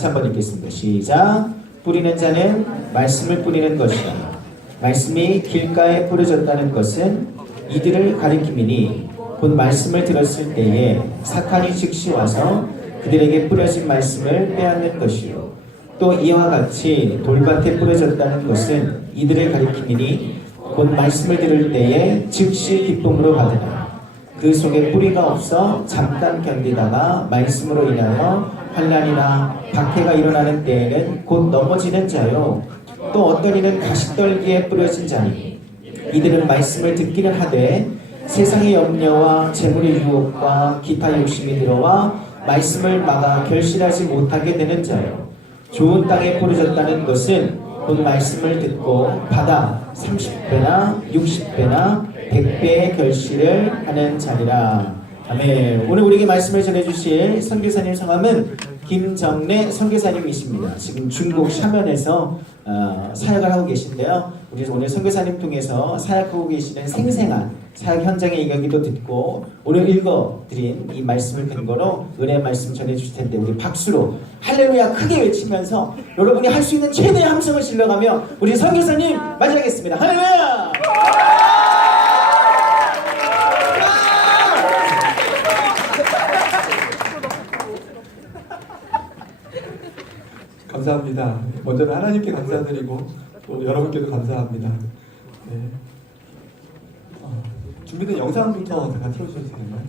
한번 읽겠습니다. 시작. 뿌리는 자는 말씀을 뿌리는 것이라. 말씀이 길가에 뿌려졌다는 것은 이들을 가리킴이니 곧 말씀을 들었을 때에 사탄이 즉시 와서 그들에게 뿌려진 말씀을 빼앗는 것이요. 또 이와 같이 돌밭에 뿌려졌다는 것은 이들을 가리킴이니 곧 말씀을 들을 때에 즉시 기쁨으로 받으나 그 속에 뿌리가 없어 잠깐 견디다가 말씀으로 인하여 환난이나 박해가 일어나는 때에는 곧 넘어지는 자요. 또 어떤 이는 가시떨기에 뿌려진 자니 이들은 말씀을 듣기는 하되 세상의 염려와 재물의 유혹과 기타 욕심이 들어와 말씀을 막아 결실하지 못하게 되는 자요. 좋은 땅에 뿌려졌다는 것은 곧 말씀을 듣고 받아 30배나 60배나 100배의 결실을 하는 자리라. 아멘. 오늘 우리에게 말씀을 전해주실 선교사님 성함은 김정래 선교사님이십니다. 지금 중국 샤먼에서 사역을 하고 계신데요. 우리 오늘 선교사님 통해서 사역하고 계시는 생생한 사역 현장의 이야기도 듣고 오늘 읽어드린 이 말씀을 근거로 은혜의 말씀 전해주실 텐데 우리 박수로 할렐루야 크게 외치면서 여러분이 할 수 있는 최대의 함성을 질러가며 우리 선교사님 맞이하겠습니다. 할렐루야! 감사합니다. 먼저는 하나님께 감사드리고 또 여러분께도 감사합니다. 네. 준비된 영상부터 잠깐 틀어주셔도 되나요?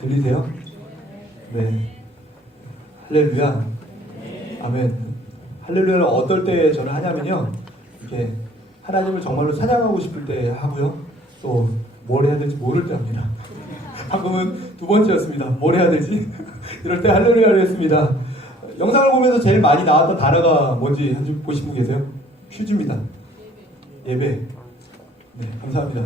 들리세요? 네. 할렐루야. 아멘. 할렐루야를 어떨 때 저는 하냐면요. 이렇게 하나님을 정말로 찬양하고 싶을 때 하고요. 또 뭘 해야 될지 모를 때 합니다. 방금은 두 번째였습니다. 뭘 해야 되지? 이럴 때 할렐루야를 했습니다. 영상을 보면서 제일 많이 나왔던 단어가 뭔지 한번 보신 분 계세요? 퀴즈입니다. 예배. 네, 감사합니다.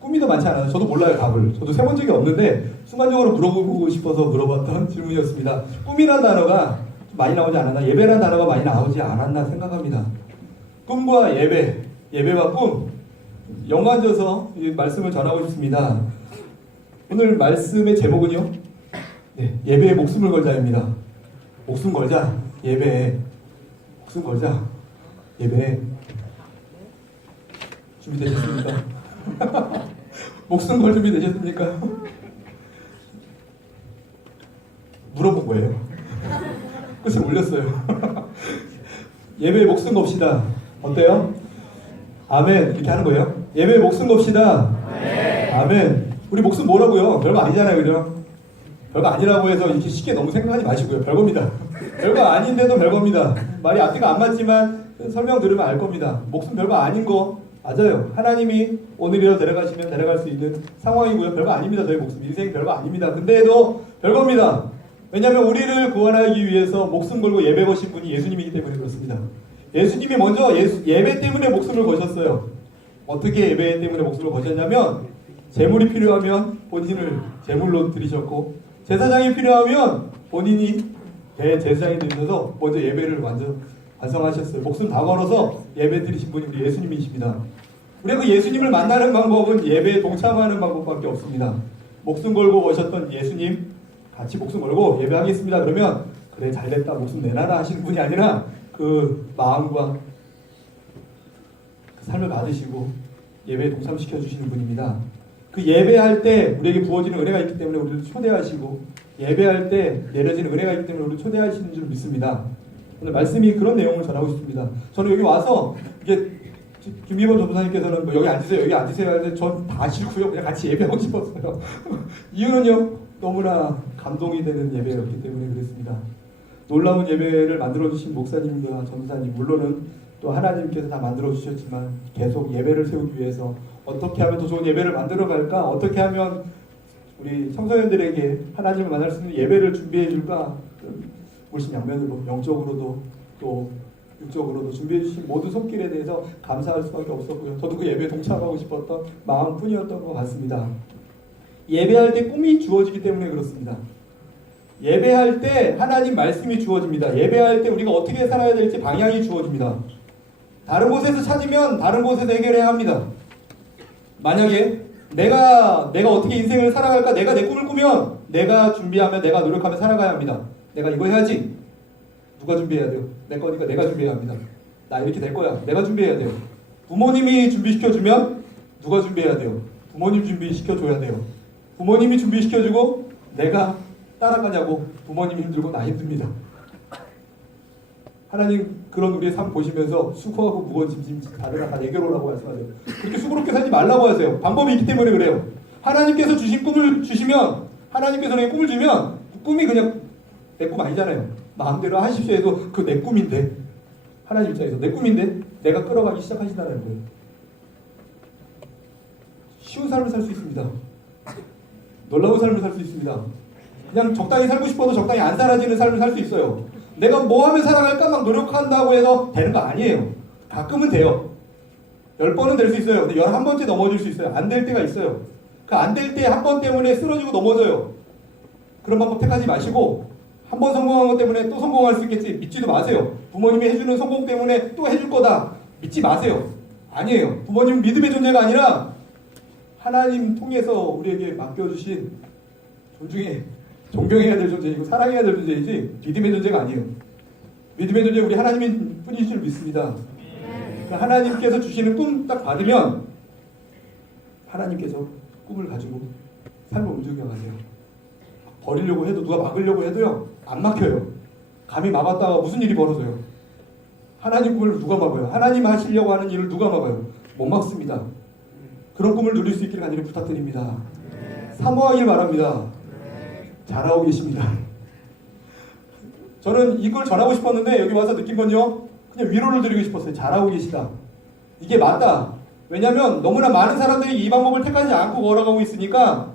꿈이 더 많지 않아요. 저도 몰라요, 답을. 저도 세본 적이 없는데 순간적으로 물어보고 싶어서 물어봤던 질문이었습니다. 꿈이라는 단어가 많이 나오지 않았나? 예배라는 단어가 많이 나오지 않았나 생각합니다. 꿈과 예배, 예배와 꿈. 연관져서 이 말씀을 전하고 싶습니다. 오늘 말씀의 제목은요, 네, 예배에 목숨을 걸자입니다. 목숨 걸자, 예배에 목숨 걸자, 예배에. 준비되셨습니까? 목숨 걸 준비 되셨습니까? 물어본 거예요. 끝을 올렸어요. 예배에 목숨 겁시다. 어때요? 아멘. 이렇게 하는 거예요. 예배에 목숨 겁시다. 아멘. 우리 목숨 뭐라고요? 별거 아니잖아요, 그죠? 별거 아니라고 해서 이렇게 쉽게 너무 생각하지 마시고요. 별겁니다. 별거 아닌데도 별겁니다. 말이 앞뒤가 안 맞지만 설명 들으면 알 겁니다. 목숨 별거 아닌 거 맞아요. 하나님이 오늘이라도 데려가시면 데려갈 수 있는 상황이고요. 별거 아닙니다. 저희 목숨 인생 별거 아닙니다. 근데도 별겁니다. 왜냐하면 우리를 구원하기 위해서 목숨 걸고 예배 거신 분이 예수님이기 때문에 그렇습니다. 예수님이 먼저 예배 때문에 목숨을 거셨어요. 어떻게 예배 때문에 목숨을 거셨냐면 제물이 필요하면 본인을 제물로 드리셨고 제사장이 필요하면 본인이 대제사장이 되셔서 먼저 예배를 완성하셨어요. 목숨 다 걸어서 예배 드리신 분이 우리 예수님이십니다. 우리가 그 예수님을 만나는 방법은 예배에 동참하는 방법밖에 없습니다. 목숨 걸고 오셨던 예수님 같이 목숨 걸고 예배하겠습니다. 그러면 그래 잘됐다 목숨 내놔라 하시는 분이 아니라 그 마음과 그 삶을 받으시고 예배에 동참시켜 주시는 분입니다. 그 예배할 때 우리에게 부어지는 은혜가 있기 때문에 우리를 초대하시고 예배할 때 내려지는 은혜가 있기 때문에 우리를 초대하시는 줄 믿습니다. 오늘 말씀이 그런 내용을 전하고 싶습니다. 저는 여기 와서 이게 김미범 전도사님께서는 뭐 여기 앉으세요 하는데 전 다 싫고요. 그냥 같이 예배하고 싶었어요. 이유는요. 너무나 감동이 되는 예배였기 때문에 그랬습니다. 놀라운 예배를 만들어주신 목사님과 전도사님 물론은 또 하나님께서 다 만들어주셨지만 계속 예배를 세우기 위해서 어떻게 하면 더 좋은 예배를 만들어갈까? 어떻게 하면 우리 청소년들에게 하나님을 만날 수 있는 예배를 준비해줄까? 물심양면으로 영적으로도 또 육적으로도 준비해주신 모든 손길에 대해서 감사할 수밖에 없었고요. 저도 그 예배에 동참하고 싶었던 마음뿐이었던 것 같습니다. 예배할 때 꿈이 주어지기 때문에 그렇습니다. 예배할 때 하나님 말씀이 주어집니다. 예배할 때 우리가 어떻게 살아야 될지 방향이 주어집니다. 다른 곳에서 찾으면 다른 곳에서 해결해야 합니다. 만약에 내가 어떻게 인생을 살아갈까 내가 내 꿈을 꾸면 내가 준비하면 내가 노력하며 살아가야 합니다. 내가 이거 해야지. 누가 준비해야 돼요? 내 거니까 내가 준비해야 합니다. 나 이렇게 될 거야. 내가 준비해야 돼요. 부모님이 준비시켜주면 누가 준비해야 돼요? 부모님 준비시켜줘야 돼요. 부모님이 준비시켜주고 내가 따라가냐고 부모님이 힘들고 나 힘듭니다. 하나님 그런 우리의 삶 보시면서 수고하고 무거운 짐 다르나 다 내게로라고 말씀하세요. 그렇게 수고롭게 살지 말라고 하세요. 방법이 있기 때문에 그래요. 하나님께서 주신 꿈을 주시면 하나님께서 내 꿈을 주면 그 꿈이 그냥 내 꿈 아니잖아요. 마음대로 하십시오 해도 그 내 꿈인데 하나님 입장에서 내 꿈인데 내가 끌어가기 시작하신다는 거예요. 쉬운 삶을 살 수 있습니다. 놀라운 삶을 살 수 있습니다. 그냥 적당히 살고 싶어도 적당히 안 살아지는 삶을 살 수 있어요. 내가 뭐 하면 살아갈까 막 노력한다고 해서 되는 거 아니에요. 가끔은 돼요. 10번은 될 수 있어요. 근데 11번째 넘어질 수 있어요. 안 될 때가 있어요. 그 안 될 때 한 번 때문에 쓰러지고 넘어져요. 그런 방법 택하지 마시고 한 번 성공한 것 때문에 또 성공할 수 있겠지 믿지도 마세요. 부모님이 해주는 성공 때문에 또 해줄 거다 믿지 마세요. 아니에요. 부모님은 믿음의 존재가 아니라 하나님 통해서 우리에게 맡겨주신 존경해야 될 존재이고 사랑해야 될 존재이지 믿음의 존재가 아니에요. 믿음의 존재 우리 하나님인 뿐인 줄 믿습니다. 하나님께서 주시는 꿈 딱 받으면 하나님께서 꿈을 가지고 삶을 움직여가세요. 버리려고 해도 누가 막으려고 해도요 안 막혀요. 감히 막았다가 무슨 일이 벌어져요. 하나님 꿈을 누가 막아요? 하나님 하시려고 하는 일을 누가 막아요? 못 막습니다. 그런 꿈을 누릴 수 있기를 간절히 부탁드립니다. 사모하길 바랍니다. 잘하고 계십니다. 저는 이걸 전하고 싶었는데 여기 와서 느낀 건요 그냥 위로를 드리고 싶었어요. 잘하고 계시다. 이게 맞다. 왜냐하면 너무나 많은 사람들이 이 방법을 택하지 않고 걸어가고 있으니까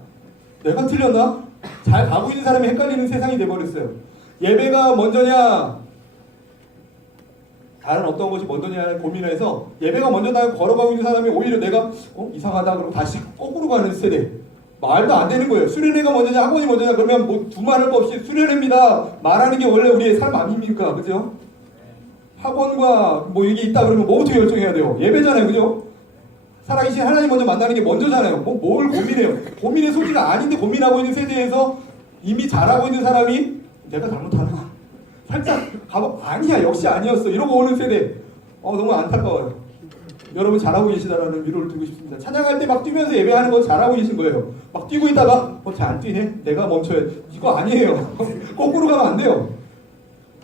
내가 틀렸나? 잘 가고 있는 사람이 헷갈리는 세상이 돼버렸어요. 예배가 먼저냐 다른 어떤 것이 먼저냐 고민을 해서 예배가 먼저다 걸어가고 있는 사람이 오히려 내가 이상하다 그러고 다시 거꾸로 가는 세대. 말도 안 되는 거예요. 수련회가 먼저냐 학원이 먼저냐 그러면 뭐 두말할 거 없이 수련회입니다. 말하는 게 원래 우리의 삶 아닙니까? 그죠? 학원과 뭐 이게 있다 그러면 뭐부터 결정해야 돼요? 예배잖아요. 그죠? 살아계신 하나님 먼저 만나는 게 먼저잖아요. 뭘 고민해요? 고민의 소지가 아닌데 고민하고 있는 세대에서 이미 잘하고 있는 사람이 내가 잘못하나? 살짝 가보 아니야 역시 아니었어 이러고 오는 세대 너무 안타까워요. 여러분 잘하고 계시다라는 위로를 드리고 싶습니다. 찬양할 때 막 뛰면서 예배하는 건 잘하고 계신 거예요. 막 뛰고 있다가 잘 안 뛰네? 내가 멈춰야 이거 아니에요. 거꾸로 가면 안 돼요.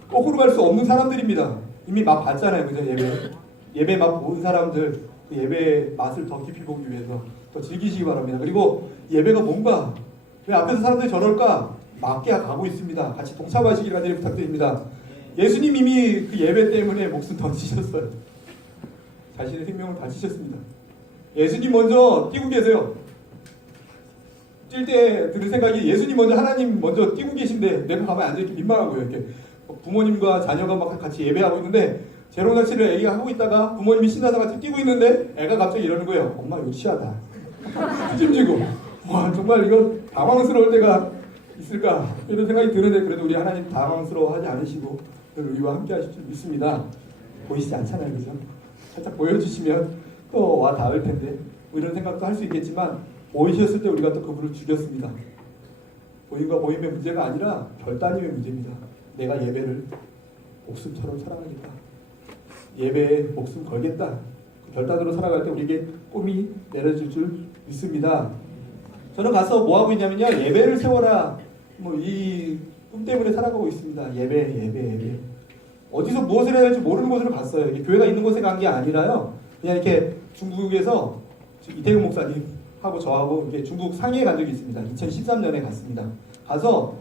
거꾸로 갈 수 없는 사람들입니다. 이미 맛 봤잖아요. 그죠? 예배 맛 본 사람들 그 예배의 맛을 더 깊이 보기 위해서 더 즐기시기 바랍니다. 그리고 예배가 뭔가 왜 앞에서 사람들이 저럴까? 맞게 가고 있습니다. 같이 동참하시길 간절히 부탁드립니다. 예수님 이미 그 예배 때문에 목숨 던지셨어요. 자신의 생명을 바치셨습니다. 예수님 먼저 뛰고 계세요. 뛸 때 들을 생각이 예수님 먼저 하나님 먼저 뛰고 계신데 내가 가만히 앉아있기 민망하고요. 이렇게 부모님과 자녀가 막 같이 예배하고 있는데 제롱잔치를 애기가 하고 있다가 부모님이 신나서 같이 뛰고 있는데 애가 갑자기 이러는 거예요. 엄마 유치하다. 찜지고 와 정말 이거 당황스러울 때가 있을까 이런 생각이 드는데 그래도 우리 하나님 당황스러워하지 않으시고 늘 우리와 함께 하실 줄 믿습니다. 보이시지 않잖아요. 그죠? 살짝 보여주시면 또 와 닿을 텐데 뭐 이런 생각도 할 수 있겠지만 보이셨을 때 우리가 또 그분을 죽였습니다. 보임과 보임의 문제가 아니라 결단임의 문제입니다. 내가 예배를 목숨처럼 사랑하겠다. 예배에 목숨 걸겠다. 그 결단으로 살아갈 때 우리에게 꿈이 내려질 줄 믿습니다. 저는 가서 뭐 하고 있냐면요. 예배를 세워라. 뭐 이 꿈 때문에 살아가고 있습니다. 예배. 어디서 무엇을 해야 될지 모르는 곳으로 갔어요. 이게 교회가 있는 곳에 간 게 아니라요. 그냥 이렇게 중국에서 이태용 목사님하고 저하고 이렇게 중국 상해에 간 적이 있습니다. 2013년에 갔습니다. 가서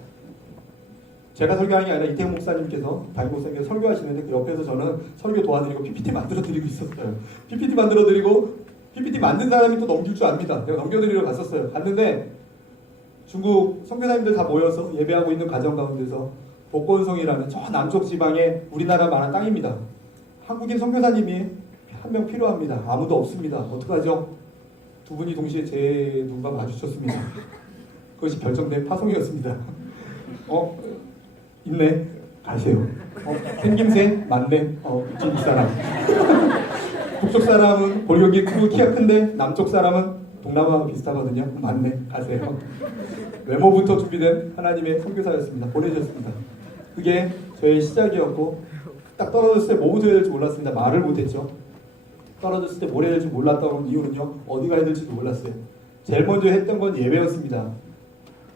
제가 설교하는 게 아니라 이태용 목사님께서 담임 목사님께서 설교하시는데 그 옆에서 저는 설교 도와드리고 PPT 만들어드리고 있었어요. PPT 만들어드리고 PPT 만든 사람이 또 넘길 줄 압니다. 제가 넘겨드리러 갔었어요. 갔는데 중국 선교사님들 다 모여서 예배하고 있는 가정 가운데서 복건성이라는 저 남쪽 지방에 우리나라만한 땅입니다. 한국인 선교사님이 한 명 필요합니다. 아무도 없습니다. 어떡하죠? 두 분이 동시에 제 눈과 마주쳤습니다. 그것이 결정된 파송이었습니다. 있네. 가세요. 생김새 맞네. 이쪽 사람. 북쪽 사람은 골격이 크고 키가 큰데 남쪽 사람은 동남아와 비슷하거든요. 맞네. 가세요. 외모부터 준비된 하나님의 선교사였습니다. 보내셨습니다. 그게 저의 시작이었고 딱 떨어졌을 때 뭐부터 해야 될지 몰랐습니다. 말을 못했죠. 떨어졌을 때 뭘 해야 될지 몰랐던 이유는요. 어디가 해야 될지도 몰랐어요. 제일 먼저 했던 건 예배였습니다.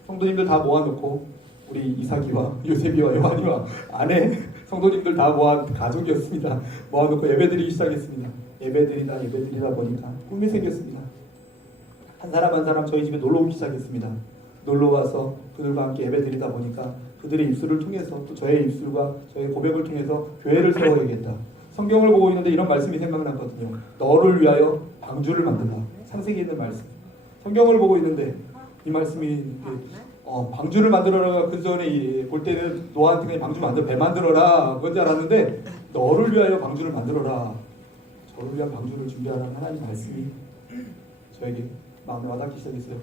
성도님들 다 모아놓고 우리 이삭이와 요셉이와 요한이와 아내 성도님들 다 모아 가족이었습니다. 모아놓고 예배드리기 시작했습니다. 예배드리다 보니까 꿈이 생겼습니다. 한 사람 한 사람 저희 집에 놀러 오기 시작했습니다. 놀러 와서 그들과 함께 예배드리다 보니까 그들의 입술을 통해서 또 저의 입술과 저의 고백을 통해서 교회를 세워야겠다. 성경을 보고 있는데 이런 말씀이 생각났거든요. 너를 위하여 방주를 만들라. 창세기에 있는 말씀. 성경을 보고 있는데 이 말씀이 방주를 만들어라. 그 전에 볼 때는 노아한테 그냥 방주 만들어 배 만들어라 그건 줄 알았는데 너를 위하여 방주를 만들어라. 저를 위한 방주를 준비하라는 하나님 말씀이 저에게 마음에 와닿기 시작했어요.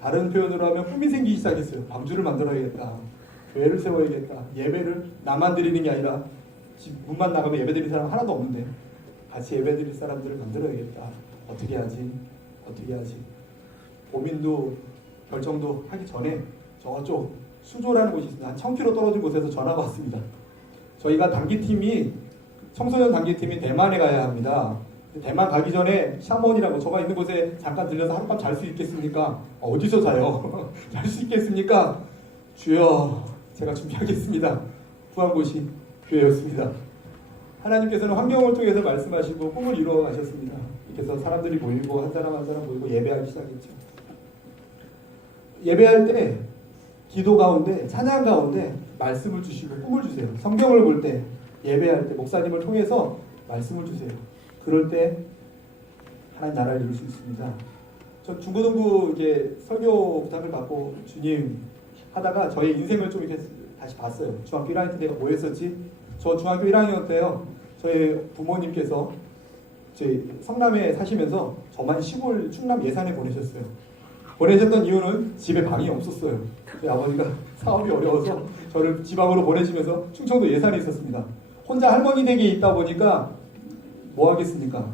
다른 표현으로 하면 꿈이 생기기 시작했어요. 방주를 만들어야겠다. 교회를 세워야겠다. 예배를 나만 드리는 게 아니라 문만 나가면 예배드릴 사람 하나도 없는데 같이 예배드릴 사람들을 만들어야겠다. 어떻게 하지? 고민도 결정도 하기 전에 저쪽 수조라는 곳이 있습니다. 한 1000km 떨어진 곳에서 전화가 왔습니다. 저희가 단기팀이 청소년 단기팀이 대만에 가야 합니다. 대만 가기 전에 샤먼이라고 저가 있는 곳에 잠깐 들려서 하룻밤 잘 수 있겠습니까? 어디서 자요? 잘 수 있겠습니까? 주여 제가 준비하겠습니다. 구한 곳이 교회였습니다. 하나님께서는 환경을 통해서 말씀하시고 꿈을 이루어 가셨습니다. 그래서 사람들이 모이고 한 사람 한 사람 모이고 예배하기 시작했죠. 예배할 때 기도 가운데 찬양 가운데 말씀을 주시고 꿈을 주세요. 성경을 볼 때 예배할 때 목사님을 통해서 말씀을 주세요. 그럴 때 하나님 나라를 이룰 수 있습니다. 저 중고등부 이제 설교 부탁을 받고 주님 하다가 저의 인생을 좀 이렇게 다시 봤어요. 중학교 1학년 때 내가 뭐 했었지? 저 중학교 1학년 때요. 저희 부모님께서 저희 성남에 사시면서 저만 시골 충남 예산에 보내셨어요. 보내셨던 이유는 집에 방이 없었어요. 저희 아버지가 사업이 어려워서 저를 지방으로 보내시면서 충청도 예산에 있었습니다. 혼자 할머니 댁에 있다 보니까 뭐 하겠습니까?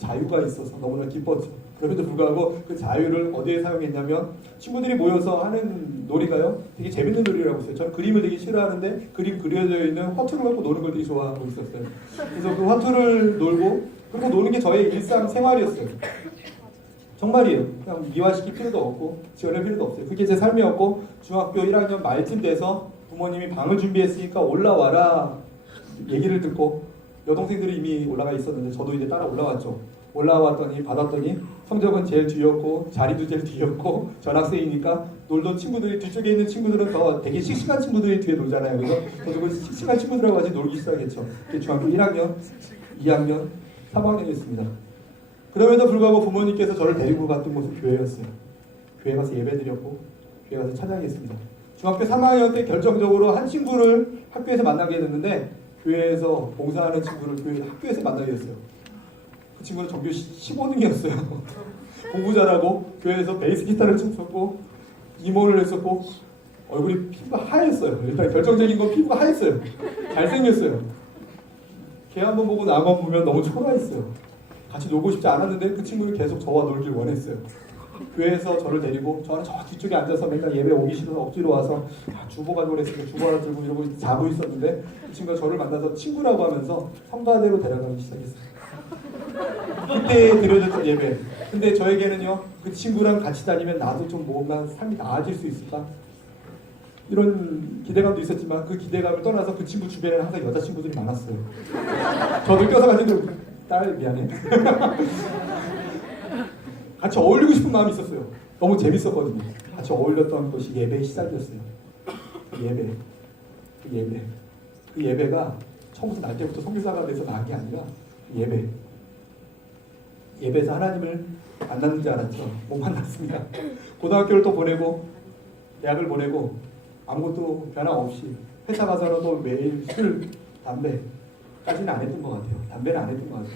자유가 있어서 너무나 기뻤죠. 그럼에도 불구하고 그 자유를 어디에 사용했냐면 친구들이 모여서 하는 놀이가요. 되게 재밌는 놀이라고 있어요. 저는 그림을 되게 싫어하는데 그림 그려져 있는 화투를 갖고 노는 걸 되게 좋아하고 있었어요. 그래서 그 화투를 놀고 그리고 노는 게 저의 일상 생활이었어요. 정말이에요. 그냥 미화시킬 필요도 없고 지원할 필요도 없어요. 그게 제 삶이었고 중학교 1학년 말쯤 돼서 부모님이 방을 준비했으니까 올라와라 얘기를 듣고 여동생들이 이미 올라가 있었는데 저도 이제 따라 올라왔죠. 올라왔더니 받았더니 성적은 제일 뒤였고 자리도 제일 뒤였고 전학생이니까 놀던 친구들이 뒤쪽에 있는 친구들은 더 되게 씩씩한 친구들이 뒤에 놀잖아요. 그래서 저도 그 씩씩한 친구들하고 같이 놀기 시작했죠. 중학교 1학년, 2학년, 3학년이었습니다. 그럼에도 불구하고 부모님께서 저를 데리고 갔던 곳은 교회였어요. 교회 가서 예배드렸고 교회 가서 찬양했습니다. 중학교 3학년 때 결정적으로 한 친구를 학교에서 만나게 됐는데 교회에서 봉사하는 친구를 학교에서 만나게 됐어요. 그 친구는 전교 15등이었어요. 공부 잘하고 교회에서 베이스 기타를 쳤었고 임원을 했었고 얼굴이 피부가 하였어요. 일단 결정적인 건 피부가 하였어요. 잘생겼어요. 걔 한번 보고 나 한번 보면 너무 초라했어요. 같이 놀고 싶지 않았는데 그 친구는 계속 저와 놀길 원했어요. 교회에서 저를 데리고 저는 저 뒤쪽에 앉아서 맨날 예배 오기 싫어서 억지로 와서 주보 가지고 그랬으니까 주보 하나 들고 이러고 자고 있었는데 그 친구가 저를 만나서 친구라고 하면서 성가대로 데려가기 시작했어요. 그때 드려졌던 예배. 근데 저에게는요, 그 친구랑 같이 다니면 나도 좀 뭔가 삶이 나아질 수 있을까? 이런 기대감도 있었지만 그 기대감을 떠나서 그 친구 주변에는 항상 여자친구들이 많았어요. 저도 껴서가지고 딸 미안해. 같이 어울리고 싶은 마음이 있었어요. 너무 재밌었거든요. 같이 어울렸던 것이 예배의 시작이었어요. 그 예배가 처음부터 날 때부터 선교사가 돼서 나은 게 아니라 예배에서 하나님을 만났는지 알았죠. 못 만났습니다. 고등학교를 또 보내고 대학을 보내고 아무것도 변함없이 회사 가서도 매일 술, 담배까지는 안 했던 것 같아요. 담배는 안 했던 것 같아요.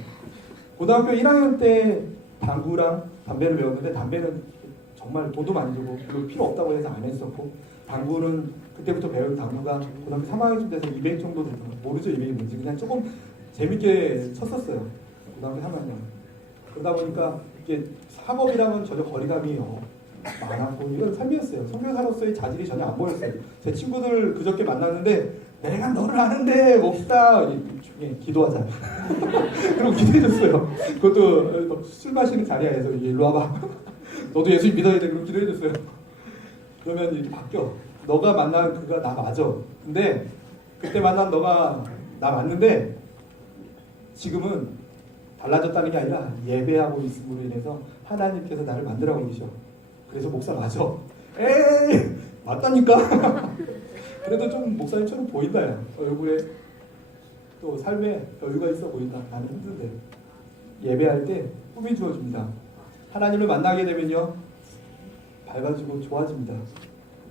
고등학교 1학년 때 당구랑 담배를 배웠는데 담배는 정말 돈도 많이 들고 별로 필요 없다고 해서 안 했었고 당구는 그때부터 배운 당구가 고등학교 3학년쯤 돼서 200 정도 됐던 거 모르죠. 200이 뭔지 그냥 조금 재밌게 쳤었어요. 고등학교 3학년. 그러다 보니까 이게 학업이랑은 전혀 거리감이 많았고 이런 삶이었어요. 선교사로서의 자질이 전혀 안 보였어요. 제 친구들 그저께 만났는데 내가 너를 아는데 몹시다. 기도하자. 그리고 기도해줬어요. 그것도 술 마시는 자리에서 일로 와봐. 너도 예수 믿어야 돼. 그럼 기도해줬어요. 그러면 이렇게 바뀌어. 너가 만난 그가 나 맞아. 근데 그때 만난 너가 나 맞는데 지금은 달라졌다는 게 아니라 예배하고 있음으로 인해서 하나님께서 나를 만들어가고 계셔. 그래서 목사 맞아. 에이 맞다니까. 그래도 좀 목사님처럼 보인다. 야. 얼굴에 또 삶에 여유가 있어 보인다. 나는 힘든데 예배할 때 꿈이 주어집니다. 하나님을 만나게 되면요 밝아지고 좋아집니다.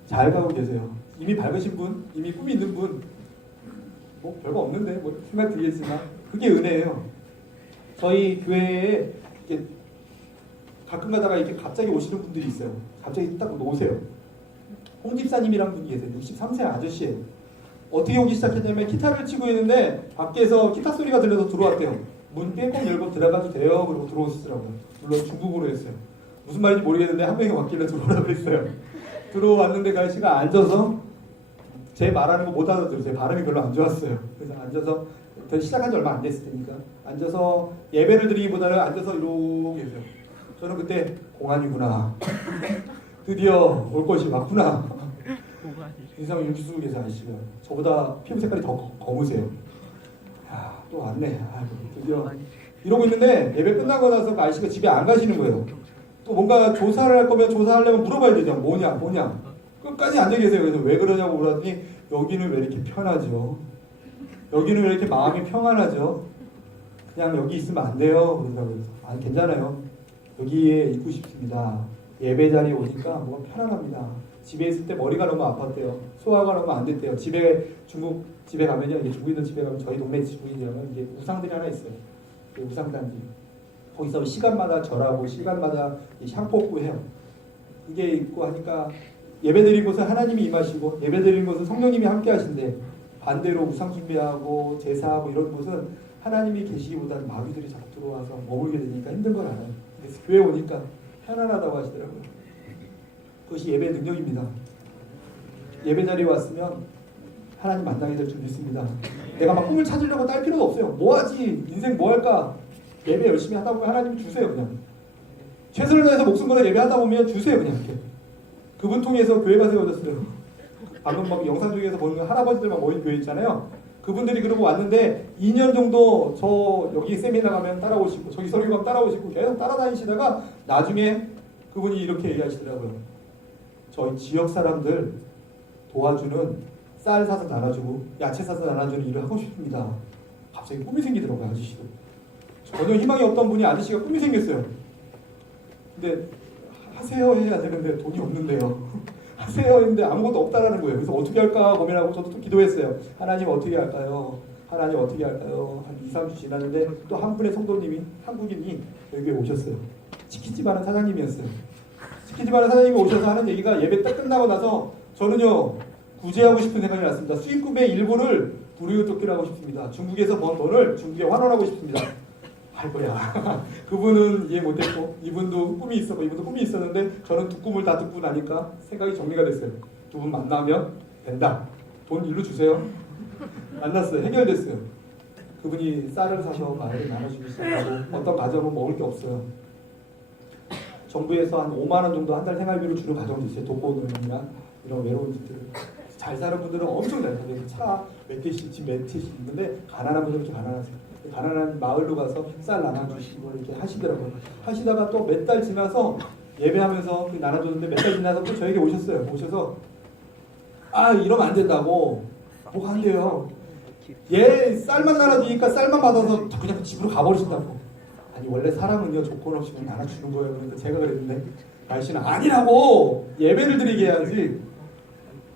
잘 가고 계세요. 이미 밝으신 분, 이미 꿈이 있는 분, 뭐 별거 없는데 뭐 생각 들겠지만 그게 은혜예요. 저희 교회에 이렇게 가끔 가다가 이렇게 갑자기 오시는 분들이 있어요. 갑자기 딱 오세요. 홍 집사님이란 분이 계세요. 63세 아저씨예요. 어떻게 오기 시작했냐면 기타를 치고 있는데 밖에서 기타 소리가 들려서 들어왔대요. 문 ปี้꼭 열고 들어가도 돼요. 그리고 들어오시더라고요. 물론 중국어로 했어요. 무슨 말인지 모르겠는데 한 명이 왔길래 들어오라고 했어요. 들어왔는데 그 아저씨가 앉아서 제 말하는 거 못 알아들어요. 제 발음이 별로 안 좋았어요. 그래서 앉아서 시작한 지 얼마 안 됐을 테니까 앉아서 예배를 드리기보다는 앉아서 이러고 계세요. 저는 그때 공안이구나. 드디어 올 것이 맞구나. 인상 육수 계세요 아저씨가. 저보다 피부 색깔이 더 검으세요. 야, 또 왔네. 아이고, 드디어 이러고 있는데 예배 끝나고 나서 그 아저씨가 집에 안 가시는 거예요. 또 뭔가 조사를 할 거면 조사하려면 물어봐야 되죠. 뭐냐. 끝까지 앉아 계세요. 그래서 왜 그러냐고 물었더니 여기는 왜 이렇게 편하죠? 여기는 왜 이렇게 마음이 평안하죠? 그냥 여기 있으면 안 돼요. 그러더라고요. 아, 괜찮아요. 여기에 있고 싶습니다. 예배 자리에 오니까 뭐가 편안합니다. 집에 있을 때 머리가 너무 아팠대요. 소화가 너무 안 됐대요. 중국 집에 가면요. 이게 중국인들 집에 가면 저희 동네 중국인이라면 이게 우상들이 하나 있어요. 우상단지. 거기서 시간마다 절하고 시간마다 향 뽑고 해요. 그게 있고 하니까 예배드린 곳은 하나님이 임하시고 예배드린 곳은 성령님이 함께 하신데 반대로 우상 숭배하고 제사하고 이런 곳은 하나님이 계시기보다는 마귀들이 자꾸 들어와서 머물게 되니까 힘든 걸 알아요. 근데 교회 오니까 편안하다고 하시더라고요. 그것이 예배의 능력입니다. 예배 자리에 왔으면 하나님 만나게 될 줄 믿습니다. 내가 막 꿈을 찾으려고 딸 필요도 없어요. 뭐 하지? 인생 뭐 할까? 예배 열심히 하다 보면 하나님이 주세요. 그냥 최선을 다해서 목숨 걸어 예배하다 보면 주세요. 그냥 이렇게. 그분 통해서 교회가 세워졌어요. 방금 막 영상 중에서 보는 할아버지들만 모인 교회 있잖아요. 그분들이 그러고 왔는데 2년 정도 저 여기 세미나 가면 따라오시고 저기 설교 가면 따라오시고 계속 따라다니시다가 나중에 그분이 이렇게 얘기하시더라고요. 저희 지역 사람들 도와주는 쌀 사서 나눠주고 야채 사서 나눠주는 일을 하고 싶습니다. 갑자기 꿈이 생기더라고요. 아저씨도. 전혀 희망이 없던 분이 아저씨가 꿈이 생겼어요. 근데 하세요 해야 되는데 돈이 없는데요. 하세요 했는데 아무것도 없다라는 거예요. 그래서 어떻게 할까 고민하고 저도 또 기도했어요. 하나님 어떻게 할까요? 하나님 어떻게 할까요? 한 2, 3주 지났는데 또 한 분의 성도님이 한국인이 여기에 오셨어요. 치킨집 하는 사장님이었어요. 치킨집 하는 사장님이 오셔서 하는 얘기가 예배 딱 끝나고 나서 저는요 구제하고 싶은 생각이 났습니다. 수익금의 일부를 불이웃 돕기를 하고 싶습니다. 중국에서 번 돈을 중국에 환원하고 싶습니다. 할 거야. 그분은 이해 못했고 이분도 꿈이 있었고 이분도 꿈이 있었는데 저는 두 꿈을 다 듣고 나니까 생각이 정리가 됐어요. 두 분 만나면 된다. 돈 일로 주세요. 만났어요. 해결됐어요. 그분이 쌀을 사서 마을에 나눠주기 시작하고 어떤 가정은 먹을 게 없어요. 정부에서 한 5만 원 정도 한 달 생활비로 주는 가정도 있어요. 독거노인이나 이런 외로운 집들. 잘 사는 분들은 엄청 잘 사요. 차 몇 대씩 집 몇 대씩 있는데 가난한 분들은 좀 가난하세요. 가난한 마을로 가서 쌀 나눠주시고 이렇게 하시더라고요. 하시다가 또 몇 달 지나서 예배하면서 나눠줬는데 몇 달 지나서 또 저에게 오셨어요. 오셔서 이러면 안 된다고 뭐 한대요. 얘 쌀만 나눠주니까 쌀만 받아서 그냥 집으로 가버리신다고. 아니 원래 사람은요 조건 없이 그냥 나눠주는 거예요. 그러니까 제가 그랬는데 아저씨는 아니라고 예배를 드리게 해야지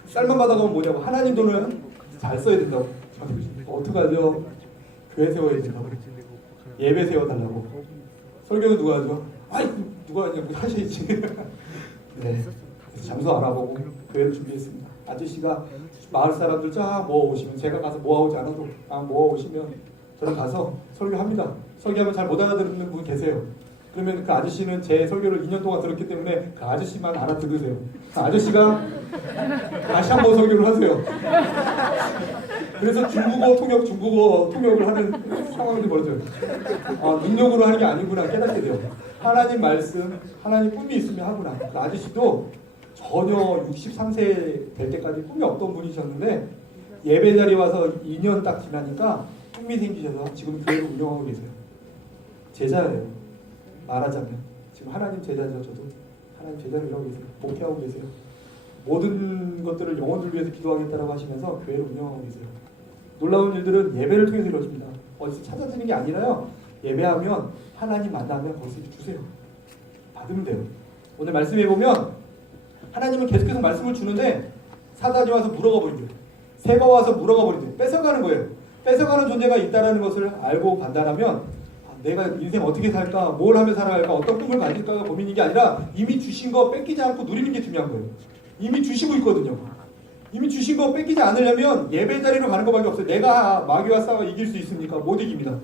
쌀만 받아가면 뭐냐고 하나님 돈은 잘 써야 된다고. 어떡하죠? 교회 세워야 된다고. 예배 세워달라고. 설교는 누가 하죠? 누가 하냐고 하셔야지. 네. 그래서 장소 알아보고 교회를 준비했습니다. 아저씨가 마을 사람들 쫙 모아오시면 제가 가서 모아오지 않아도 모아오시면 저는 가서 설교합니다. 설교하면 잘 못 알아듣는 분 계세요. 그러면 그 아저씨는 제 설교를 2년 동안 들었기 때문에 그 아저씨만 알아들으세요. 그 아저씨가 다시 한번 설교를 하세요. 그래서 중국어 통역을 하는 상황이 벌어져요. 능력으로 하는 게 아니구나 깨닫게 돼요. 하나님 말씀, 하나님 꿈이 있으면 하구나. 그 아저씨도 전혀 63세 될 때까지 꿈이 없던 분이셨는데 예배 자리에 와서 2년 딱 지나니까 꿈이 생기셔서 지금 교회를 운영하고 계세요. 제자예요. 말하자면 지금 하나님 제자죠. 저도 하나님 제자를 일하고 계세요. 목회하고 계세요. 모든 것들을 영혼들 위해서 기도하겠다라고 하시면서 교회를 운영하고 계세요. 놀라운 일들은 예배를 통해서 이루어집니다. 어디서 찾아지는 게 아니라요. 예배하면 하나님 만나면 거기서 주세요. 받으면 돼요. 오늘 말씀해 보면 하나님은 계속해서 말씀을 주는데 사단이 와서 물어가 버린대요. 새가 와서 물어가 버린대요. 뺏어가는 거예요. 뺏어가는 존재가 있다는 것을 알고 판단하면 내가 인생 어떻게 살까, 뭘 하며 살아갈까, 어떤 꿈을 가질까가 고민인 게 아니라 이미 주신 거 뺏기지 않고 누리는 게 중요한 거예요. 이미 주시고 있거든요. 이미 주신 거 뺏기지 않으려면 예배 자리로 가는 것밖에 없어요. 내가 마귀와 싸워 이길 수 있습니까? 못 이깁니다.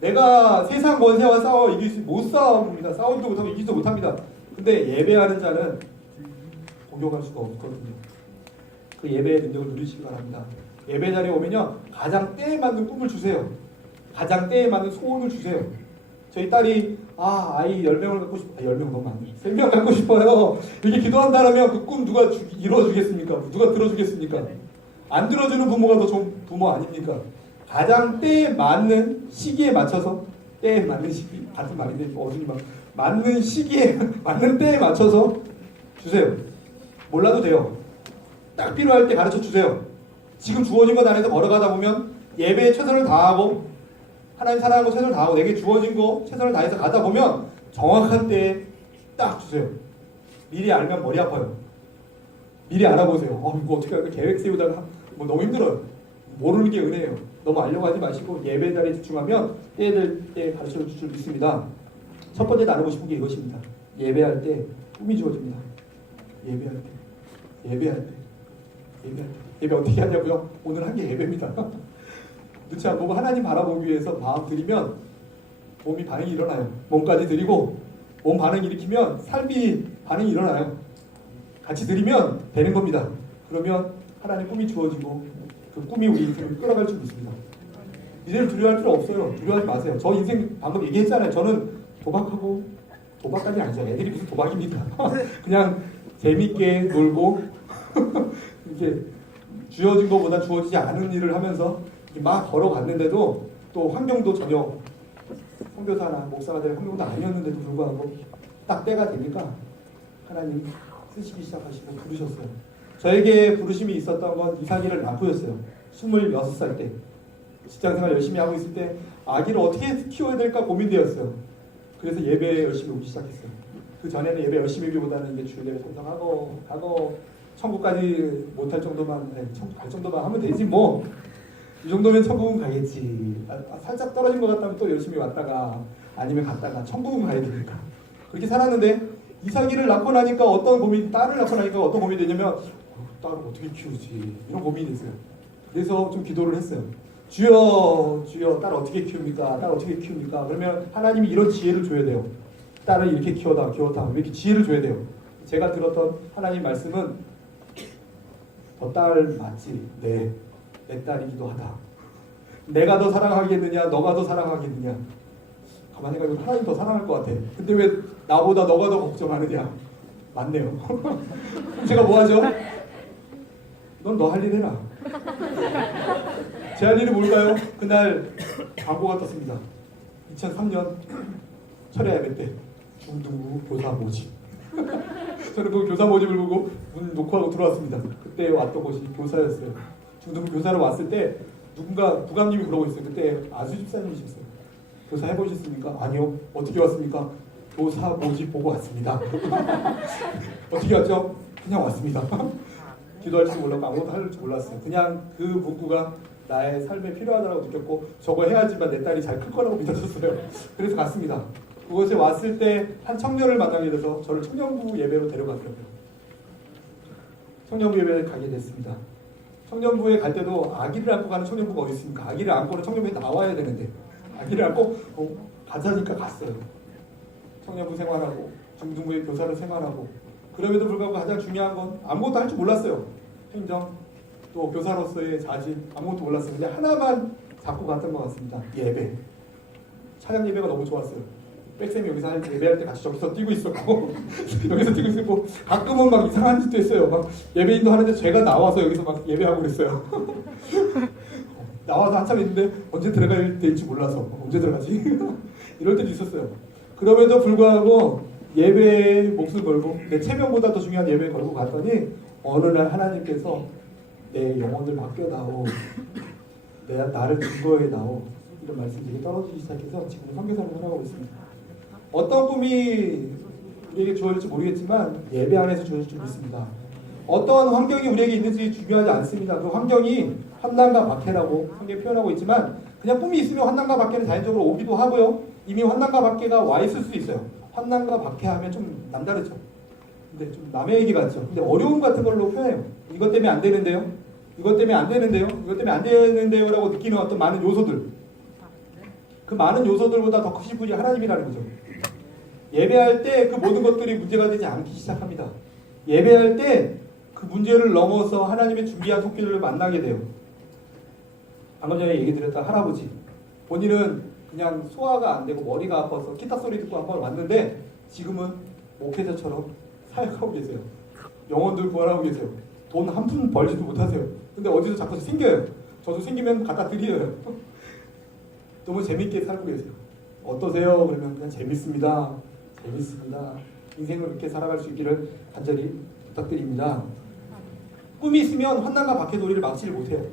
내가 세상 권세와 싸워 이길 수 못 싸웁니다. 싸우지도 못하고 이기지도 못합니다. 근데 예배하는 자는 공격할 수가 없거든요. 그 예배의 능력을 누리시기 바랍니다. 예배 자리에 오면요 가장 때에 맞는 꿈을 주세요. 가장 때에 맞는 소원을 주세요. 저희 딸이 아이 10명을 갖고 싶어. 10명 너무 많네. 3명 갖고 싶어요. 이렇게 기도한다면 그 꿈 누가 이루어주겠습니까? 누가 들어주겠습니까? 안 들어주는 부모가 더 좋은 부모 아닙니까? 가장 때에 맞는 시기에 맞춰서 때에 맞는 시기 같은 말인데 어른이 막 맞는 시기에 맞는 때에 맞춰서 주세요. 몰라도 돼요. 딱 필요할 때 가르쳐 주세요. 지금 주어진 것 안에서 걸어가다 보면 예배에 최선을 다하고 하나님 사랑하는 거 최선을 다하고 내게 주어진 거 최선을 다해서 가다 보면 정확한 때에 딱 주세요. 미리 알면 머리 아파요. 미리 알아보세요. 이거 어떻게 할까 계획 세우다가 너무 힘들어요. 모르는 게 은혜예요. 너무 알려고 하지 마시고 예배 자리에 집중하면 때에 될 때 가르쳐 줄 줄 믿습니다. 첫 번째 나누고 싶은 게 이것입니다. 예배할 때 꿈이 주어집니다. 예배할 때 예배 어떻게 하냐고요? 오늘 한 게 예배입니다. 눈치 안 보고 하나님 바라보기 위해서 마음 들이면 몸이 반응이 일어나요. 몸까지 들이고 몸 반응 일으키면 삶이 반응이 일어나요. 같이 들이면 되는 겁니다. 그러면 하나님 꿈이 주어지고 그 꿈이 우리 인생을 끌어갈 줄 믿습니다. 이제는 두려워할 필요 없어요. 두려워하지 마세요. 저 인생 방금 얘기했잖아요. 저는 도박까지 아니죠. 애들이 무슨 도박입니까? 그냥 재밌게 놀고 이게 주어진 것보다 주어지지 않은 일을 하면서 막 걸어갔는데도 또 환경도 전혀 선교사나 목사가 될 환경도 아니었는데도 불구하고 딱 때가 되니까 하나님 쓰시기 시작하시고 부르셨어요. 저에게 부르심이 있었던 건 이삭이를 낳고였어요. 26살 때 직장생활 열심히 하고 있을 때 아기를 어떻게 키워야 될까 고민되었어요. 그래서 예배에 열심히 오기 시작했어요. 그 전에는 예배 열심히 오기보다는 이게 주일예배 참석하고 천국까지 못할 정도만, 천국 갈 정도만 하면 되지 뭐. 이 정도면 천국은 가겠지. 살짝 떨어진 것 같다면 또 열심히 왔다가 아니면 갔다가 천국은 가야 되니까. 그렇게 살았는데 이삭이를 낳고 나니까 딸을 낳고 나니까 어떤 고민이 되냐면 딸을 어떻게 키우지? 이런 고민이 됐어요. 그래서 좀 기도를 했어요. 주여 딸 어떻게 키웁니까? 딸 어떻게 키웁니까? 그러면 하나님이 이런 지혜를 줘야 돼요. 딸을 이렇게 키워다 이렇게 지혜를 줘야 돼요. 제가 들었던 하나님 말씀은 너 딸 맞지? 네, 내 딸이기도 하다. 내가 더 사랑하겠느냐 너가 더 사랑하겠느냐. 가만히 생각해보면 하나님 더 사랑할 것 같아. 근데 왜 나보다 너가 더 걱정하느냐. 맞네요. 그럼 제가 뭐 하죠? 넌 너 할 일 해라. 제 할 일이 뭘까요? 그날 광고가 떴습니다. 2003년 철야 예배 때 중등부 교사 모집. 저는 그 교사 모집을 보고 문 놓고 하고 들어왔습니다. 그때 왔던 곳이 교사였어요. 중등부 교사로 왔을 때 누군가 부감님이 물어보고 있어요. 그때 아수 집사님이셨어요. 교사 해보셨습니까? 아니요. 어떻게 왔습니까? 교사 모집 보고 왔습니다. 어떻게 왔죠? 그냥 왔습니다. 기도할 줄 몰랐고 아무것도 할 줄 몰랐어요. 그냥 그 문구가 나의 삶에 필요하다고 느꼈고 저거 해야지만 내 딸이 잘 클 거라고 믿었었어요. 그래서 갔습니다. 그곳에 왔을 때 한 청년을 만나게 돼서 저를 청년부 예배로 데려갔더라고요. 청년부 예배를 가게 됐습니다. 청년부에 갈 때도 아기를 안고 가는 청년부가 어디 있습니까? 아기를 안고는 청년부에 나와야 되는데 아기를 안고 가자니까 갔어요. 청년부 생활하고 중등부의 교사를 생활하고 그럼에도 불구하고 가장 중요한 건 아무것도 할 줄 몰랐어요. 행정 또 교사로서의 자질 아무것도 몰랐어요. 근데 하나만 잡고 갔던 것 같습니다. 예배. 찬양 예배가 너무 좋았어요. 백쌤이 여기서 예배할 때 같이 저기서 뛰고 있었고 여기서 뛰고 있었고 가끔은 막 이상한 짓도 했어요. 막 예배인도 하는데 제가 나와서 여기서 막 예배하고 그랬어요. 나와서 한참 있는데 언제 들어갈 때일지 몰라서 언제 들어가지? 이럴 때도 있었어요. 그럼에도 불구하고 예배에 몫을 걸고 내 체면보다 더 중요한 예배에 걸고 갔더니 어느 날 하나님께서 내 영혼을 맡겨다오, 나를 증거해다오 이런 말씀들이 떨어지기 시작해서 지금 선교사를 살아가고 있습니다. 어떤 꿈이 우리에게 주어질지 모르겠지만 예배 안에서 주어질 줄 믿습니다. 어떤 환경이 우리에게 있는지 중요하지 않습니다. 그 환경이 환난과 박해라고 성경에 표현하고 있지만 그냥 꿈이 있으면 환난과 박해는 자연적으로 오기도 하고요. 이미 환난과 박해가 와 있을 수도 있어요. 환난과 박해하면 좀 남다르죠. 근데 좀 남의 얘기 같죠. 근데 어려움 같은 걸로 표현해요. 이것 때문에 안 되는데요. 이것 때문에 안 되는데요. 이것 때문에 안 되는데요. 라고 느끼는 어떤 많은 요소들. 그 많은 요소들보다 더 크신 분이 하나님이라는 거죠. 예배할 때 그 모든 것들이 문제가 되지 않기 시작합니다. 예배할 때 그 문제를 넘어서 하나님의 준비한 손길을 만나게 돼요. 방금 전에 얘기 드렸던 할아버지. 본인은 그냥 소화가 안 되고 머리가 아파서 기타 소리 듣고 한번 왔는데 지금은 목회자처럼 사역하고 계세요. 영혼들 구원하고 계세요. 돈 한 푼 벌지도 못하세요. 근데 어디서 자꾸 생겨요. 저도 생기면 갖다 드려요. 너무 재밌게 살고 계세요. 어떠세요? 그러면 그냥 재밌습니다. 인생을 이렇게 살아갈 수 있기를 간절히 부탁드립니다. 꿈이 있으면 환난과 박해도 우리를 막지를 못해요.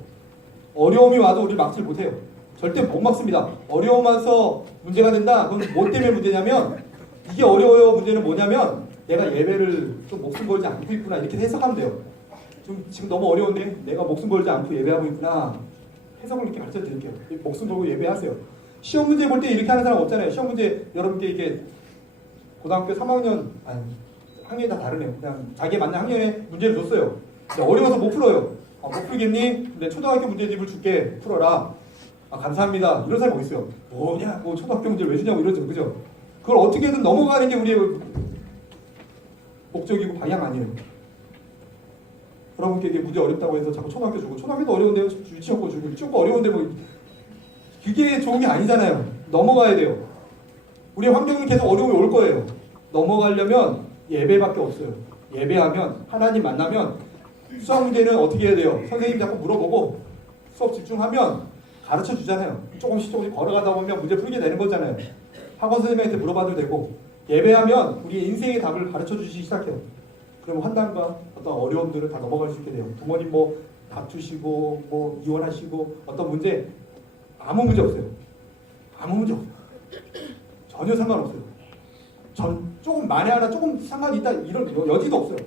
어려움이 와도 우리를 막지를 못해요. 절대 못 막습니다. 어려움 와서 문제가 된다. 그건 뭐 때문에 문제냐면 이게 어려워요. 문제는 뭐냐면 내가 예배를 좀 목숨 걸지 않고 있구나. 이렇게 해석하면 돼요. 지금 너무 어려운데 내가 목숨 걸지 않고 예배하고 있구나. 해석을 이렇게 가르쳐 드릴게요. 목숨 걸고 예배하세요. 시험 문제 볼 때 이렇게 하는 사람 없잖아요. 시험 문제 여러분께 이게 고등학교 3학년 학년이 다 다르네요. 그냥 자기에 맞는 학년에 문제를 줬어요. 근데 어려워서 못 풀어요. 못 풀겠니? 근데 초등학교 문제집을 줄게. 풀어라. 아, 감사합니다. 이런 사람이 어디 있어요? 뭐냐? 뭐 초등학교 문제를 왜 주냐고 이러죠. 그죠? 그걸 어떻게든 넘어가는 게 우리의 목적이고 방향 아니에요. 여러분께 이게 문제 어렵다고 해서 자꾸 초등학교 주고 초등학교도 어려운데요. 유치원도 주고 유치원도 어려운데 뭐 그게 좋은 게 아니잖아요. 넘어가야 돼요. 우리의 환경은 계속 어려움이 올 거예요. 넘어가려면 예배밖에 없어요. 예배하면 하나님 만나면 수학 문제는 어떻게 해야 돼요? 선생님이 자꾸 물어보고 수업 집중하면 가르쳐 주잖아요. 조금씩 걸어가다 보면 문제 풀게 되는 거잖아요. 학원 선생님한테 물어봐도 되고 예배하면 우리의 인생의 답을 가르쳐 주시기 시작해요. 그럼 환난과 어떤 어려움들을 다 넘어갈 수 있게 돼요. 부모님 뭐 다투시고 뭐 이혼하시고 어떤 문제 아무 문제 없어요. 아무 문제 없어요. 전혀 상관없어요. 조금 만에 하나 조금 상관이 있다 이런 여지도 없어요.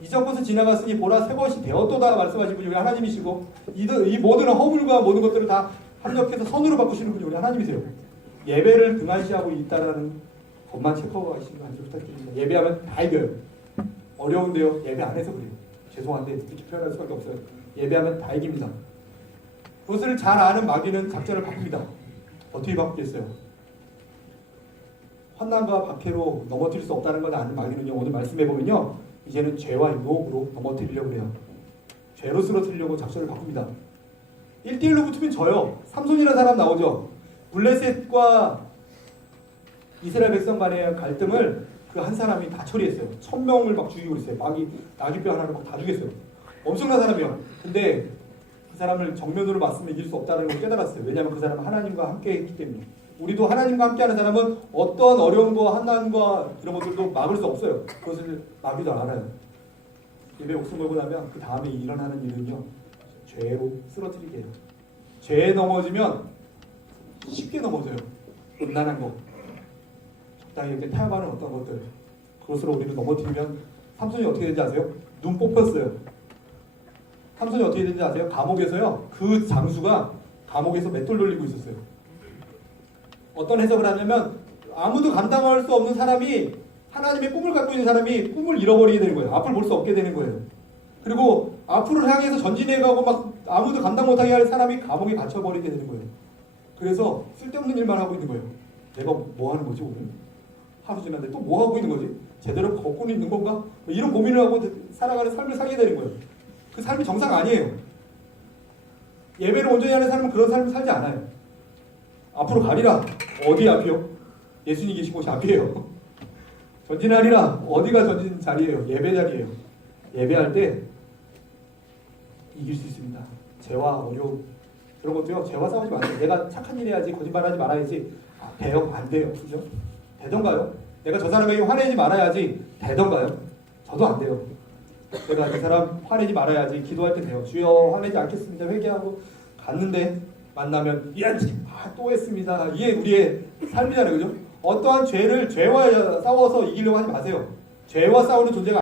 이전 것은 지나갔으니 보라 새 것이 되었도다 말씀하신 분이 우리 하나님이시고 이 모든 허물과 모든 것들을 다 합력해서 선으로 바꾸시는 분이 우리 하나님이세요. 예배를 등한시하고 있다라는 것만 체크하고 가시는 거 부탁드립니다. 예배하면 다 이겨요. 어려운데요. 예배 안 해서 그래요. 죄송한데 이렇게 표현할 수밖에 없어요. 예배하면 다 이깁니다. 그것을 잘 아는 마귀는 작전을 바꿉니다. 어떻게 바꾸겠어요? 환난과 박해로 넘어뜨릴 수 없다는 걸 아는 마귀는요. 오늘 말씀해 보면요. 이제는 죄와 유혹으로 넘어뜨리려고 해요. 죄로 쓰러뜨리려고 작전을 바꿉니다. 1대1로 붙으면 져요. 삼손이라는 사람 나오죠. 블레셋과 이스라엘 백성 간의 갈등을 그 한 사람이 다 처리했어요. 1000명을 막 죽이고 있어요. 나귀뼈 하나를 막 다 죽였어요. 엄청난 사람이에요. 근데 그 사람을 정면으로 맞으면 이길 수 없다는 걸 깨달았어요. 왜냐하면 그 사람은 하나님과 함께 했기 때문에. 우리도 하나님과 함께하는 사람은 어떤 어려움과 환난과 이런 것들도 막을 수 없어요. 그것을 마귀도 알아요. 예배 목숨 걸고 나면 그 다음에 일어나는 일은요. 죄로 쓰러뜨리게 해요. 죄에 넘어지면 쉽게 넘어져요. 음란한 거. 적당히 이렇게 타협하는 어떤 것들. 그것으로 우리를 넘어뜨리면 삼손이 어떻게 되는지 아세요? 눈 뽑혔어요. 삼손이 어떻게 되는지 아세요? 감옥에서요. 그 장수가 감옥에서 맷돌 돌리고 있었어요. 어떤 해석을 하냐면 아무도 감당할 수 없는 사람이 하나님의 꿈을 갖고 있는 사람이 꿈을 잃어버리게 되는 거예요. 앞을 볼 수 없게 되는 거예요. 그리고 앞으로 향해서 전진해가고 막 아무도 감당 못하게 할 사람이 감옥에 갇혀버리게 되는 거예요. 그래서 쓸데없는 일만 하고 있는 거예요. 내가 뭐 하는 거지 오늘? 하루 지났는데 또 뭐 하고 있는 거지? 제대로 걷고는 있는 건가? 이런 고민을 하고 살아가는 삶을 살게 되는 거예요. 그 삶이 정상 아니에요. 예배를 온전히 하는 사람은 그런 삶을 살지 않아요. 앞으로 가리라. 어디 앞이요? 예수님 계신 곳이 앞이에요. 전진하리라. 어디가 전진 자리예요? 예배 자리예요. 예배할 때 이길 수 있습니다. 죄와 어려움 그런 것도요. 죄와 싸우지 마세요. 내가 착한 일 해야지 거짓말하지 말아야지. 돼요? 안 돼요. 그죠? 되던가요? 내가 저 사람에게 화내지 말아야지. 되던가요? 저도 안 돼요. 내가 이 사람 화내지 말아야지. 기도할 때 돼요. 주여 화내지 않겠습니다. 회개하고 갔는데 만나면 또 했습니다. 이게 우리의 삶이잖아요. 그죠? 어떠한 죄와 싸워서 이기려고 하지 마세요. 죄와 싸우는 존재가